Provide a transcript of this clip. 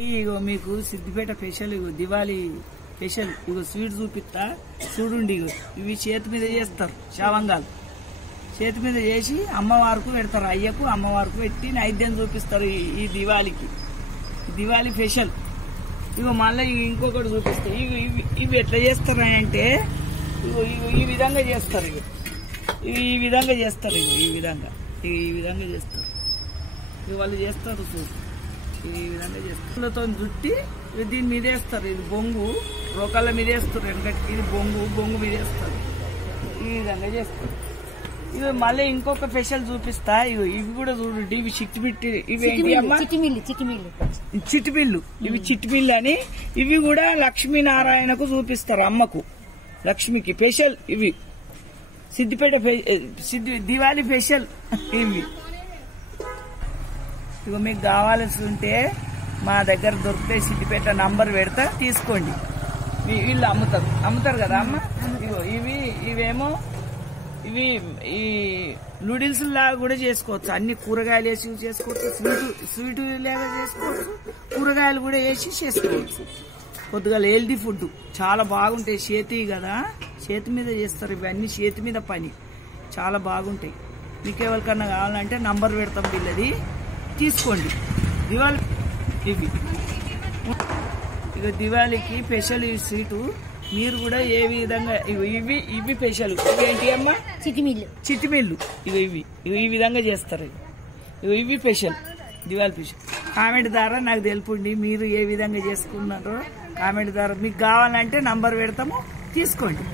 ఇగో మీకు సిద్దిపేట స్పెషల్ ఇగో దివాళీ స్పెషల్ ఇగో స్వీట్ చూపిస్తా చూడండి. ఇగో ఇవి చేతి మీద చేస్తారు, శావంగాలు చేతి మీద చేసి అమ్మవారికి పెడతారు. అయ్యకు అమ్మవారికి పెట్టి నైద్యం చూపిస్తారు. ఈ దివాళీకి దివాళీ స్పెషల్. ఇగో మళ్ళీ ఇంకొకటి చూపిస్తారు. ఇవి ఎట్లా చేస్తారు అంటే ఇగో ఈ విధంగా చేస్తారు. ఈ విధంగా చేస్తారు. ఈ విధంగా చేస్తారు. ఇవి వాళ్ళు చేస్తారు చూసి ఈ విధంగా చేస్తారు. జుట్టి దీని మీద వేస్తారు. ఇది బొంగు రోకళ్ళ మీద వేస్తారు. వెనకటికి ఇది బొంగు మీద వేస్తారు. ఈ విధంగా చేస్తారు. ఇవి మళ్ళీ ఇంకొక స్పెషల్ చూపిస్తా. ఇవి కూడా చూడండి. ఇవి చిట్టిమిల్లు. ఇవి చిట్టిమిల్లు. ఇవి చిట్టిమిల్లు అని. ఇవి కూడా లక్ష్మీనారాయణకు చూపిస్తారు. అమ్మకు లక్ష్మికి స్పెషల్. ఇవి సిద్దిపేట దివాళీ స్పెషల్. ఇవి ఇగో మీకు కావాల్సి ఉంటే మా దగ్గర దొరికితే సిద్దిపేట నంబర్ పెడతా, తీసుకోండి. వీళ్ళు అమ్ముతారు కదా అమ్మ. ఇగో ఇవేమో ఇవి ఈ నూడిల్స్ లాగా కూడా చేసుకోవచ్చు. అన్ని కూరగాయలు వేసి చేసుకోవచ్చు. స్వీట్ లాగా చేసుకోవచ్చు. కూరగాయలు కూడా వేసి చేసుకోవచ్చు. కొద్దిగా హెల్దీ ఫుడ్ చాలా బాగుంటాయి. చేతి కదా, చేతి మీద చేస్తారు. ఇవన్నీ చేతి మీద పని చాలా బాగుంటాయి. మీకు ఎవరికన్నా కావాలంటే నంబర్ పెడతాం, వీళ్ళది తీసుకోండి. దివాళీ ఇవి ఇక దివాళీకి స్పెషల్ ఈ స్వీటు. మీరు కూడా ఏ విధంగా ఇవి స్పెషల్. ఇవేంటి అమ్మా? చిట్టిమిల్లు. ఇవి ఈ విధంగా చేస్తారు. ఇవి స్పెషల్ దివాళీ స్పెషల్. కామెంట్ ద్వారా నాకు తెలుపండి మీరు ఏ విధంగా చేసుకున్నారో. కామెంట్ ద్వారా మీకు కావాలంటే నంబర్ పెడతాము, తీసుకోండి.